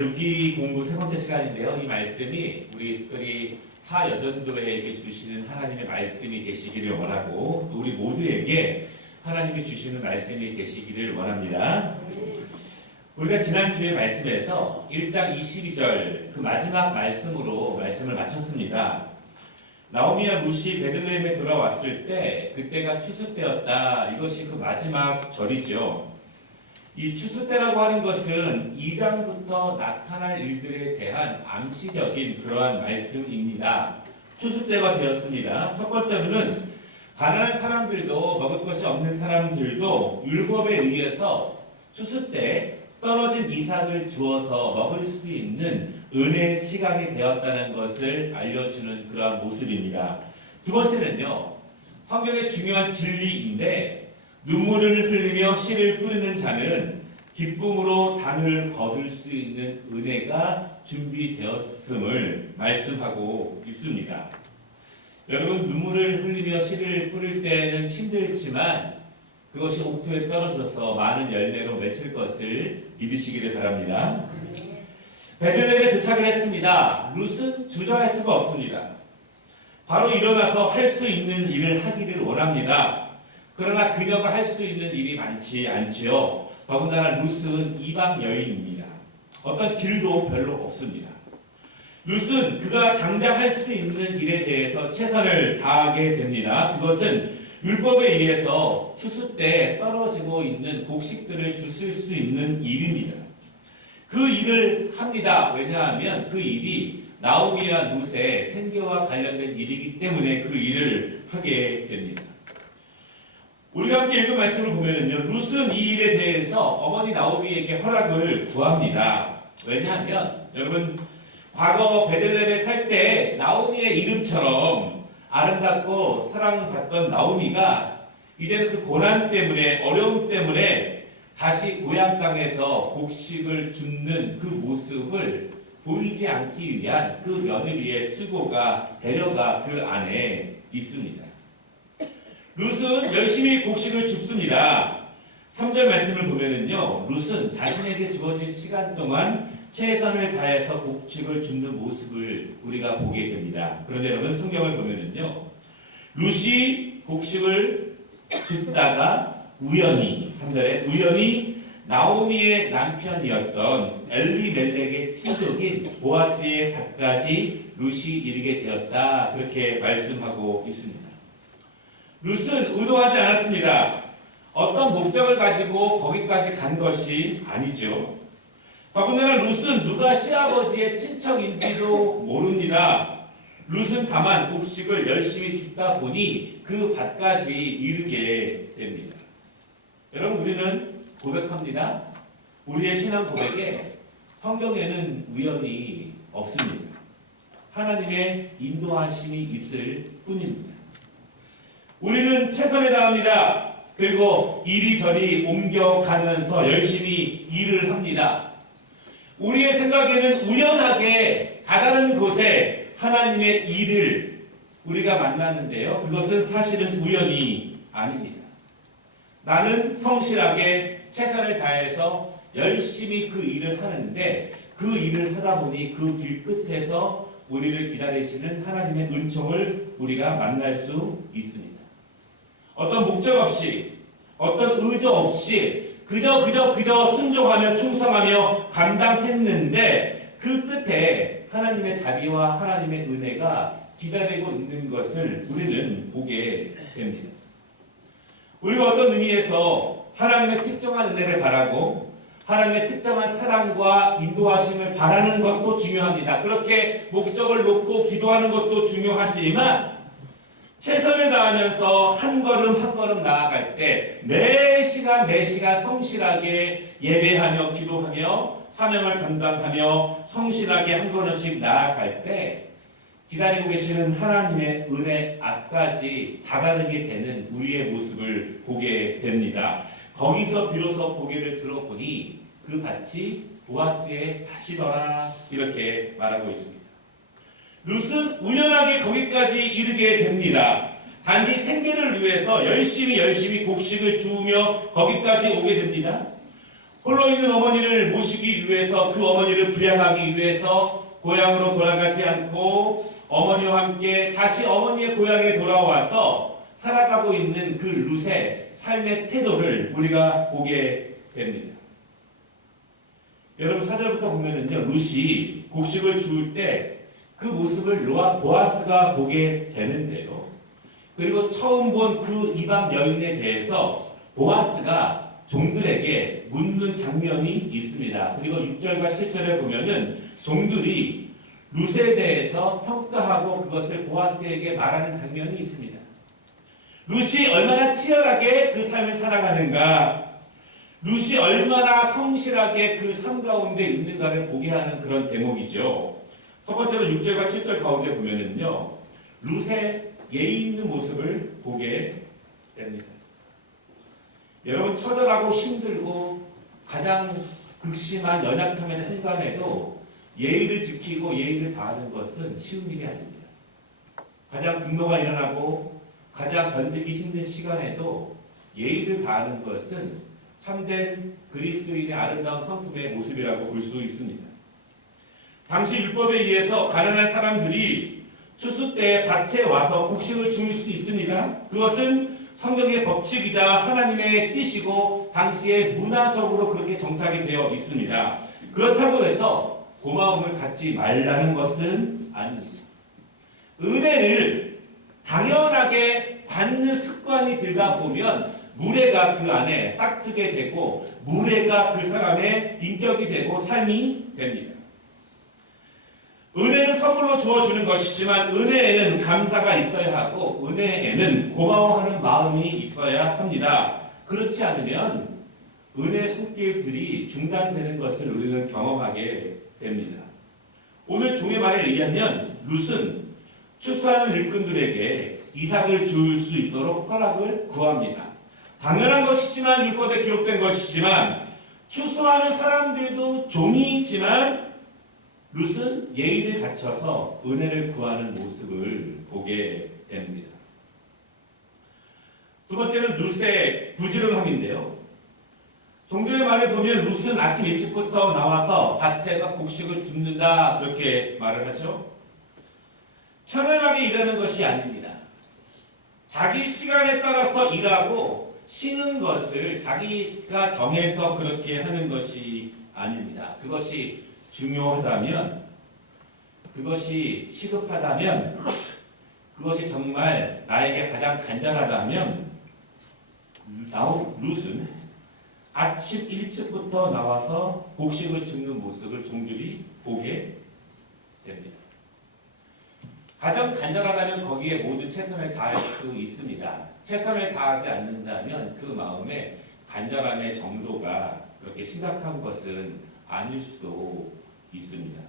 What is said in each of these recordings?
율기 공부 세 번째 시간인데요. 이 말씀이 우리 특별히 사여전도회에게 주시는 하나님의 말씀이 되시기를 원하고 또 우리 모두에게 하나님이 주시는 말씀이 되시기를 원합니다. 우리가 지난주에 말씀에서 1장 22절 그 마지막 말씀으로 말씀을 마쳤습니다. 나오미와 룻이 베들레헴에 돌아왔을 때 그때가 추수 때였다. 이것이 그 마지막 절이죠. 이 추수 때라고 하는 것은 2장부터 나타날 일들에 대한 암시적인 그러한 말씀입니다. 추수 때가 되었습니다. 첫 번째로는 가난한 사람들도 먹을 것이 없는 사람들도 율법에 의해서 추수 때 떨어진 이삭을 주어서 먹을 수 있는 은혜의 시간이 되었다는 것을 알려주는 그러한 모습입니다. 두 번째는요, 성경의 중요한 진리인데 눈물을 흘리며 씨를 뿌리는 자는 기쁨으로 단을 거둘 수 있는 은혜가 준비되었음을 말씀하고 있습니다. 여러분, 눈물을 흘리며 씨를 뿌릴 때는 힘들지만 그것이 옥토에 떨어져서 많은 열매로 맺힐 것을 믿으시기를 바랍니다. 베들레헴에 도착을 했습니다. 룻은 주저할 수가 없습니다. 바로 일어나서 할 수 있는 일을 하기를 원합니다. 그러나 그녀가 할 수 있는 일이 많지 않지요. 더군다나 룻은 이방 여인입니다. 어떤 길도 별로 없습니다. 룻은 그가 당장 할 수 있는 일에 대해서 최선을 다하게 됩니다. 그것은 율법에 의해서 추수 때 떨어지고 있는 곡식들을 주실 수 있는 일입니다. 그 일을 합니다. 왜냐하면 그 일이 나오미와 룻의 생계와 관련된 일이기 때문에 그 일을 하게 됩니다. 우리가 함께 읽은 말씀을 보면요, 룻은 이 일에 대해서 어머니 나오미에게 허락을 구합니다. 왜냐하면 여러분, 과거 베들레헴에 살 때 나오미의 이름처럼 아름답고 사랑받던 나오미가 이제는 그 고난 때문에, 어려움 때문에 다시 고향 땅에서 곡식을 줍는 그 모습을 보이지 않기 위한 그 며느리의 수고가, 배려가 그 안에 있습니다. 룻은 열심히 곡식을 줍습니다. 3절 말씀을 보면은요, 룻은 자신에게 주어진 시간 동안 최선을 다해서 곡식을 줍는 모습을 우리가 보게 됩니다. 그런데 여러분, 성경을 보면은요, 룻이 곡식을 줍다가 우연히, 3절에 우연히 나오미의 남편이었던 엘리멜렉의 친족인 보아스의 밭까지 룻이 이르게 되었다. 그렇게 말씀하고 있습니다. 룻은 의도하지 않았습니다. 어떤 목적을 가지고 거기까지 간 것이 아니죠. 더군다나 룻은 누가 시아버지의 친척인지도 모릅니다. 룻은 다만 곡식을 열심히 줍다 보니 그 밭까지 이르게 됩니다. 여러분, 우리는 고백합니다. 우리의 신앙 고백에 성경에는 우연이 없습니다. 하나님의 인도하심이 있을 뿐입니다. 우리는 최선을 다합니다. 그리고 이리저리 옮겨가면서 열심히 일을 합니다. 우리의 생각에는 우연하게 다다른 곳에 하나님의 일을 우리가 만나는데요, 그것은 사실은 우연이 아닙니다. 나는 성실하게 최선을 다해서 열심히 그 일을 하는데 그 일을 하다 보니 그 길 끝에서 우리를 기다리시는 하나님의 은총을 우리가 만날 수 있습니다. 어떤 목적 없이, 어떤 의도 없이 그저 순종하며 충성하며 감당했는데 그 끝에 하나님의 자비와 하나님의 은혜가 기다리고 있는 것을 우리는 보게 됩니다. 우리가 어떤 의미에서 하나님의 특정한 은혜를 바라고 하나님의 특정한 사랑과 인도하심을 바라는 것도 중요합니다. 그렇게 목적을 놓고 기도하는 것도 중요하지만 최선을 다하면서 한 걸음 한 걸음 나아갈 때 매 시간 성실하게 예배하며 기도하며 사명을 감당하며 성실하게 한 걸음씩 나아갈 때 기다리고 계시는 하나님의 은혜 앞까지 다다르게 되는 우리의 모습을 보게 됩니다. 거기서 비로소 고개를 들어보니 그 밭이 보아스의 밭이더라, 이렇게 말하고 있습니다. 룻은 우연하게 거기까지 이르게 됩니다. 단지 생계를 위해서 열심히 곡식을 주우며 거기까지 오게 됩니다. 홀로 있는 어머니를 모시기 위해서 그 어머니를 부양하기 위해서 고향으로 돌아가지 않고 어머니와 함께 다시 어머니의 고향에 돌아와서 살아가고 있는 그 룻의 삶의 태도를 우리가 보게 됩니다. 여러분 4절부터 보면은요, 룻이 곡식을 주울 때 그 모습을 보아스가 보게 되는데요. 그리고 처음 본 그 이방 여인에 대해서 보아스가 종들에게 묻는 장면이 있습니다. 그리고 6절과 7절에 보면은 종들이 룻에 대해서 평가하고 그것을 보아스에게 말하는 장면이 있습니다. 룻이 얼마나 치열하게 그 삶을 살아가는가, 룻이 얼마나 성실하게 그 삶 가운데 있는가를 보게 하는 그런 대목이죠. 첫 번째로 6절과 7절 가운데 보면은요, 룻의 예의 있는 모습을 보게 됩니다. 여러분, 처절하고 힘들고 가장 극심한 연약함의 순간에도 예의를 지키고 예의를 다하는 것은 쉬운 일이 아닙니다. 가장 분노가 일어나고 가장 견디기 힘든 시간에도 예의를 다하는 것은 참된 그리스도인의 아름다운 성품의 모습이라고 볼 수 있습니다. 당시 율법에 의해서 가난한 사람들이 추수 때 밭에 와서 곡식을 주울 수 있습니다. 그것은 성경의 법칙이자 하나님의 뜻이고 당시에 문화적으로 그렇게 정착이 되어 있습니다. 그렇다고 해서 고마움을 갖지 말라는 것은 아닙니다. 은혜를 당연하게 받는 습관이 들다 보면 무례가 그 안에 싹트게 되고 무례가 그 사람의 인격이 되고 삶이 됩니다. 은혜는 선물로 주어주는 것이지만 은혜에는 감사가 있어야 하고 은혜에는 고마워하는 마음이 있어야 합니다. 그렇지 않으면 은혜 손길들이 중단되는 것을 우리는 경험하게 됩니다. 오늘 종의 말에 의하면 룻은 추수하는 일꾼들에게 이삭을 줄 수 있도록 허락을 구합니다. 당연한 것이지만 율법에 기록된 것이지만 추수하는 사람들도 종이지만 룻은 예의를 갖춰서 은혜를 구하는 모습을 보게 됩니다. 두 번째는 룻의 부지런함인데요. 종교의 말을 보면 룻은 아침 일찍부터 나와서 밭에서 곡식을 줍는다 그렇게 말을 하죠. 편안하게 일하는 것이 아닙니다. 자기 시간에 따라서 일하고 쉬는 것을 자기가 정해서 그렇게 하는 것이 아닙니다. 그것이 중요하다면, 그것이 시급하다면, 그것이 정말 나에게 가장 간절하다면 룻은 아침 일찍부터 나와서 곡식을 줍는 모습을 종들이 보게 됩니다. 가장 간절하다면 거기에 모든 최선을 다할 수 있습니다. 최선을 다하지 않는다면 그 마음의 간절함의 정도가 그렇게 심각한 것은 아닐 수도 있습니다.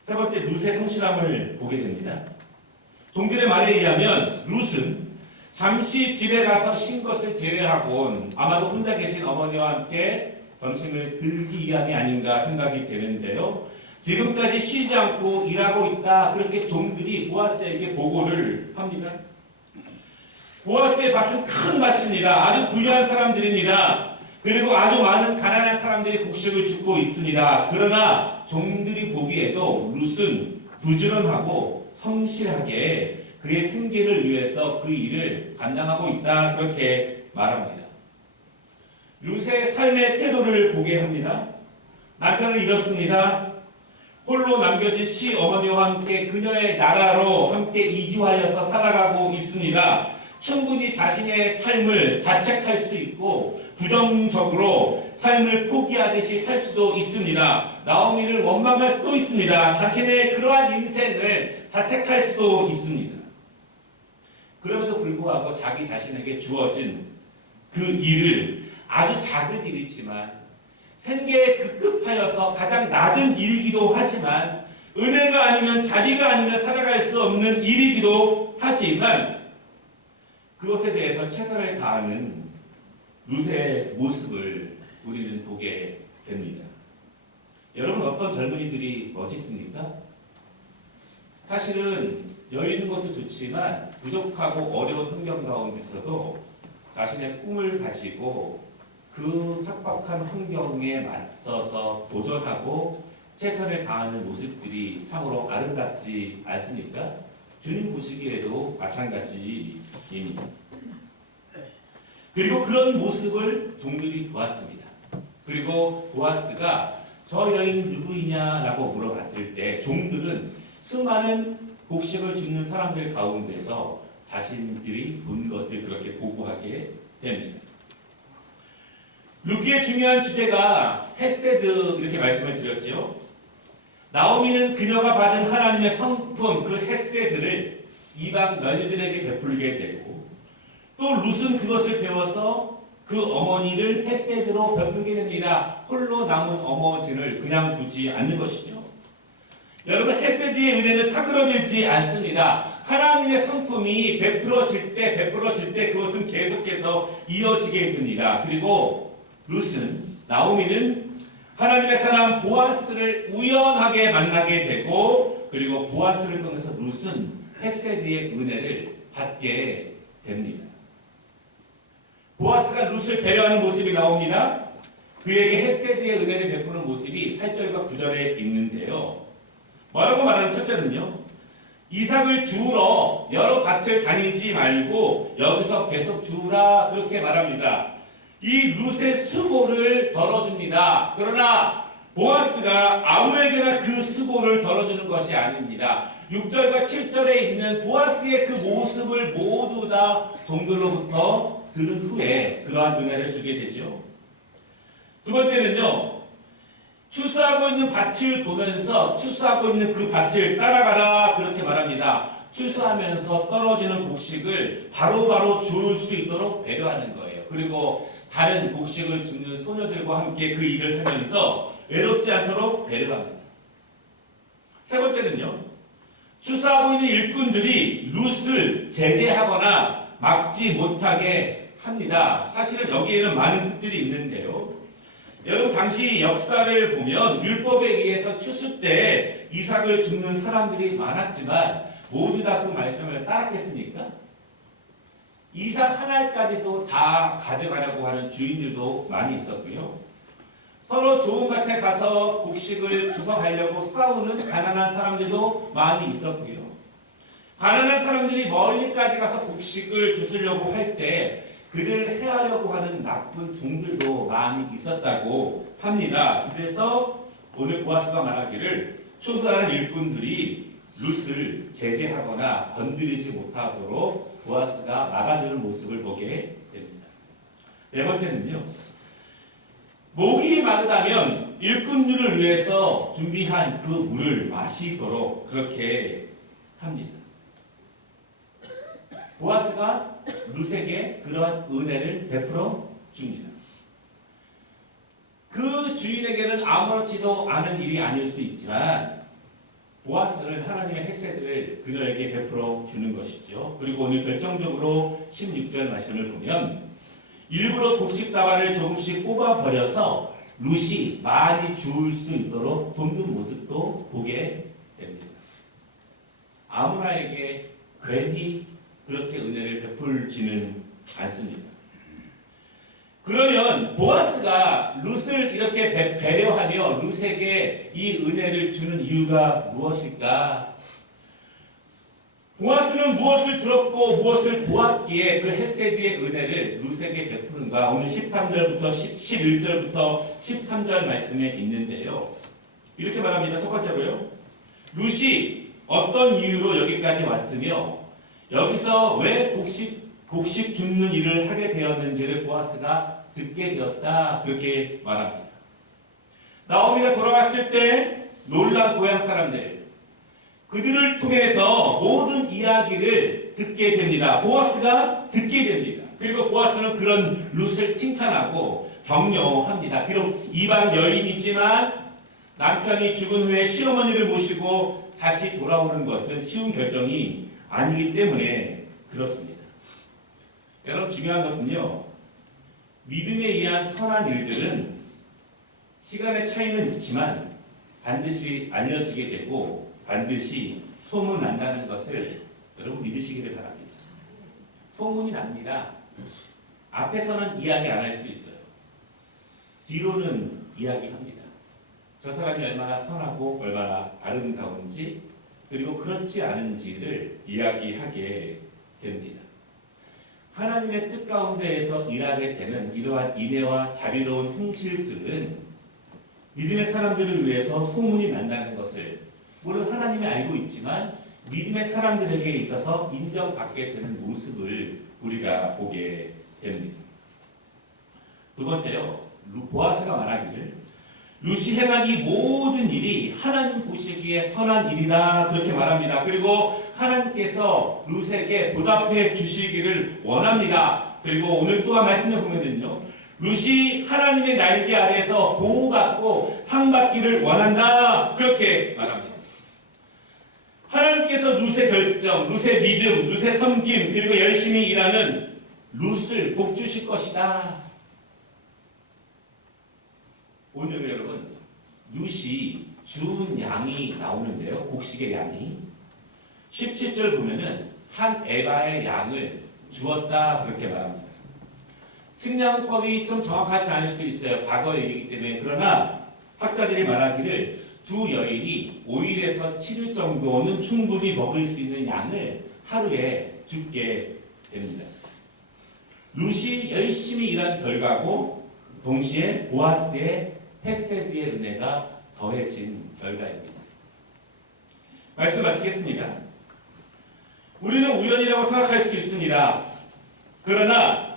세 번째, 룻의 성실함을 보게 됩니다. 종들의 말에 의하면 룻은 잠시 집에 가서 쉰 것을 제외하곤 아마도 혼자 계신 어머니와 함께 점심을 들기 위함이 아닌가 생각이 되는데요. 지금까지 쉬지 않고 일하고 있다, 그렇게 종들이 보아스에게 보고를 합니다. 보아스의 밭은 큰 밭입니다. 아주 부유한 사람들입니다. 그리고 아주 많은 가난한 사람들이 곡식을 줍고 있습니다. 그러나 종들이 보기에도 룻은 부지런하고 성실하게 그의 생계를 위해서 그 일을 감당하고 있다, 그렇게 말합니다. 룻의 삶의 태도를 보게 합니다. 남편을 잃었습니다. 홀로 남겨진 시어머니와 함께 그녀의 나라로 함께 이주하여서 살아가고 있습니다. 충분히 자신의 삶을 자책할 수 있고 부정적으로 삶을 포기하듯이 살 수도 있습니다. 나오미를 원망할 수도 있습니다. 자신의 그러한 인생을 자책할 수도 있습니다. 그럼에도 불구하고 자기 자신에게 주어진 그 일을 아주 작은 일이지만 생계에 급급하여서 가장 낮은 일이기도 하지만 은혜가 아니면 자비가 아니면 살아갈 수 없는 일이기도 하지만 그것에 대해서 최선을 다하는 룻의 모습을 우리는 보게 됩니다. 여러분, 어떤 젊은이들이 멋있습니까? 사실은 여유 있는 것도 좋지만 부족하고 어려운 환경 가운데서도 자신의 꿈을 가지고 그 척박한 환경에 맞서서 도전하고 최선을 다하는 모습들이 참으로 아름답지 않습니까? 주님 보시기에도 마찬가지입니다. 그리고 그런 모습을 종들이 보았습니다. 그리고 보아스가 저 여인 누구이냐라고 물어봤을 때 종들은 수많은 곡식을 줍는 사람들 가운데서 자신들이 본 것을 그렇게 보고하게 됩니다. 루키의 중요한 주제가 헤세드 이렇게 말씀을 드렸지요. 나오미는 그녀가 받은 하나님의 성품 그 헤세드를 이방 며느들에게 베풀게 되고 또 룻은 그것을 배워서 그 어머니를 헤세드로 베풀게 됩니다. 홀로 남은 어머니를 그냥 두지 않는 것이죠. 여러분 헤세드의 은혜는 사그러들지 않습니다. 하나님의 성품이 베풀어질 때 그것은 계속해서 이어지게 됩니다. 그리고 룻은 나오미는 하나님의 사람 보아스를 우연하게 만나게 되고 그리고 보아스를 통해서 룻은 헤세드의 은혜를 받게 됩니다. 보아스가 룻을 배려하는 모습이 나옵니다. 그에게 헤세드의 은혜를 베푸는 모습이 8절과 9절에 있는데요. 뭐라고 말하는 첫째는요. 이삭을 주우러 여러 밭을 다니지 말고 여기서 계속 주우라 그렇게 말합니다. 이 룻의 수고를 덜어줍니다. 그러나 보아스가 아무에게나 그 수고를 덜어주는 것이 아닙니다. 6절과 7절에 있는 보아스의 그 모습을 모두 다 종들로부터 들은 후에 그러한 은혜를 주게 되죠. 두 번째는요. 추수하고 있는 밭을 보면서 추수하고 있는 그 밭을 따라가라 그렇게 말합니다. 추수하면서 떨어지는 곡식을 바로바로 주울 수 있도록 배려하는 거예요. 그리고 다른 곡식을 줍는 소녀들과 함께 그 일을 하면서 외롭지 않도록 배려합니다. 세 번째는요. 추수하고 있는 일꾼들이 룻을 제재하거나 막지 못하게 합니다. 사실은 여기에는 많은 뜻들이 있는데요. 여러분 당시 역사를 보면 율법에 의해서 추수 때 이삭을 줍는 사람들이 많았지만 모두 다 그 말씀을 따랐겠습니까? 이삭 한 알까지도 다 가져가려고 하는 주인들도 많이 있었고요. 서로 좋은 밭에 가서 곡식을 주워가려고 싸우는 가난한 사람들도 많이 있었고요. 가난한 사람들이 멀리까지 가서 곡식을 주우려고 할 때 그들을 해하려고 하는 나쁜 종들도 많이 있었다고 합니다. 그래서 오늘 보아스가 말하기를 추수하는 일꾼들이 룻을 제재하거나 건드리지 못하도록 보아스가 막아주는 모습을 보게 됩니다. 네 번째는요. 목이 마르다면 일꾼들을 위해서 준비한 그 물을 마시도록 그렇게 합니다. 보아스가 룻에게 그러한 은혜를 베풀어 줍니다. 그 주인에게는 아무렇지도 않은 일이 아닐 수 있지만 보아스는 하나님의 헤세드를 그녀에게 베풀어 주는 것이죠. 그리고 오늘 결정적으로 16절 말씀을 보면 일부러 곡식 다발을 조금씩 뽑아버려서 룻이 많이 주울 수 있도록 돕는 모습도 보게 됩니다. 아무나에게 괜히 그렇게 은혜를 베풀지는 않습니다. 그러면 보아스가 룻을 이렇게 배려하며 룻에게 이 은혜를 주는 이유가 무엇일까? 보아스는 무엇을 들었고 무엇을 보았기에 그 헤세드의 은혜를 룻에게 베푸는가? 오늘 13절부터 11절부터 13절 말씀에 있는데요. 이렇게 말합니다. 첫 번째로요. 룻이 어떤 이유로 여기까지 왔으며 여기서 왜 곡식 줍는 일을 하게 되었는지를 보아스가 듣게 되었다. 그렇게 말합니다. 나오미가 돌아왔을 때 놀란 고향 사람들 그들을 통해서 모든 이야기를 듣게 됩니다. 보아스가 듣게 됩니다. 그리고 보아스는 그런 룻을 칭찬하고 격려합니다. 비록 이방 여인이지만 남편이 죽은 후에 시어머니를 모시고 다시 돌아오는 것은 쉬운 결정이 아니기 때문에 그렇습니다. 여러분 중요한 것은요. 믿음에 의한 선한 일들은 시간의 차이는 있지만 반드시 알려지게 되고 반드시 소문난다는 것을 여러분 믿으시기를 바랍니다. 소문이 납니다. 앞에서는 이야기 안 할 수 있어요. 뒤로는 이야기합니다. 저 사람이 얼마나 선하고 얼마나 아름다운지 그리고 그렇지 않은지를 이야기하게 됩니다. 하나님의 뜻 가운데에서 일하게 되는 이러한 인애와 자비로운 행실들은 믿음의 사람들을 위해서 소문이 난다는 것을 물론 하나님이 알고 있지만 믿음의 사람들에게 있어서 인정받게 되는 모습을 우리가 보게 됩니다. 두 번째요. 보아스가 말하기를 룻이 행한 이 모든 일이 하나님 보시기에 선한 일이다 그렇게 말합니다. 그리고 하나님께서 룻에게 보답해 주시기를 원합니다. 그리고 오늘 또한 말씀을 보면은요. 룻이 하나님의 날개 아래에서 보호받고 상받기를 원한다 그렇게 말합니다. 하나님께서 룻의 결정, 룻의 믿음, 룻의 섬김 그리고 열심히 일하는 룻을 복 주실 것이다. 오늘 여러분 룻이 준 양이 나오는데요. 곡식의 양이 17절 보면은 한 에바의 양을 주었다 그렇게 말합니다. 측량법이 좀 정확하지 않을 수 있어요. 과거의 일이기 때문에. 그러나 학자들이 말하기를 두 여인이 5일에서 7일 정도는 충분히 먹을 수 있는 양을 하루에 줍게 됩니다. 룻이 열심히 일한 결과고 동시에 보아스의 헤세드의 은혜가 더해진 결과입니다. 말씀 마치겠습니다. 우리는 우연이라고 생각할 수 있습니다. 그러나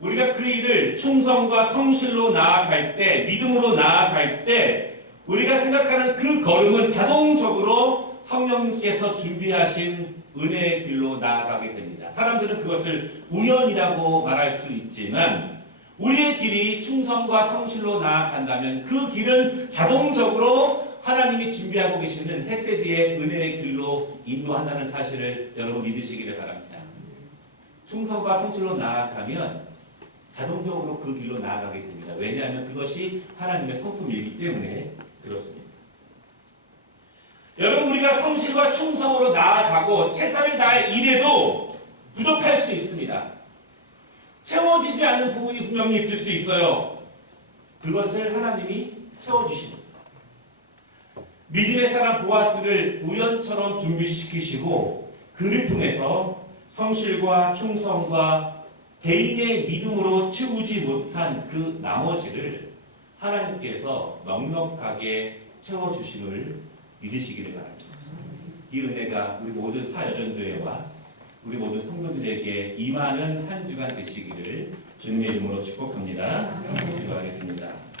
우리가 그 일을 충성과 성실로 나아갈 때, 믿음으로 나아갈 때 우리가 생각하는 그 걸음은 자동적으로 성령님께서 준비하신 은혜의 길로 나아가게 됩니다. 사람들은 그것을 우연이라고 말할 수 있지만 우리의 길이 충성과 성실로 나아간다면 그 길은 자동적으로 하나님이 준비하고 계시는 헤세드의 은혜의 길로 인도한다는 사실을 여러분 믿으시기를 바랍니다. 충성과 성실로 나아가면 자동적으로 그 길로 나아가게 됩니다. 왜냐하면 그것이 하나님의 성품이기 때문에 그렇습니다. 여러분 우리가 성실과 충성으로 나아가고 최선을 다해 일해도 부족할 수 있습니다. 채워지지 않는 부분이 분명히 있을 수 있어요. 그것을 하나님이 채워주십니다. 믿음의 사람 보아스를 우연처럼 준비시키시고 그를 통해서 성실과 충성과 개인의 믿음으로 채우지 못한 그 나머지를 하나님께서 넉넉하게 채워주심을 믿으시기를 바랍니다. 이 은혜가 우리 모든 사여전도회와 우리 모든 성도들에게 임하는 한 주간 되시기를 주님의 이름으로 축복합니다. 기도하겠습니다.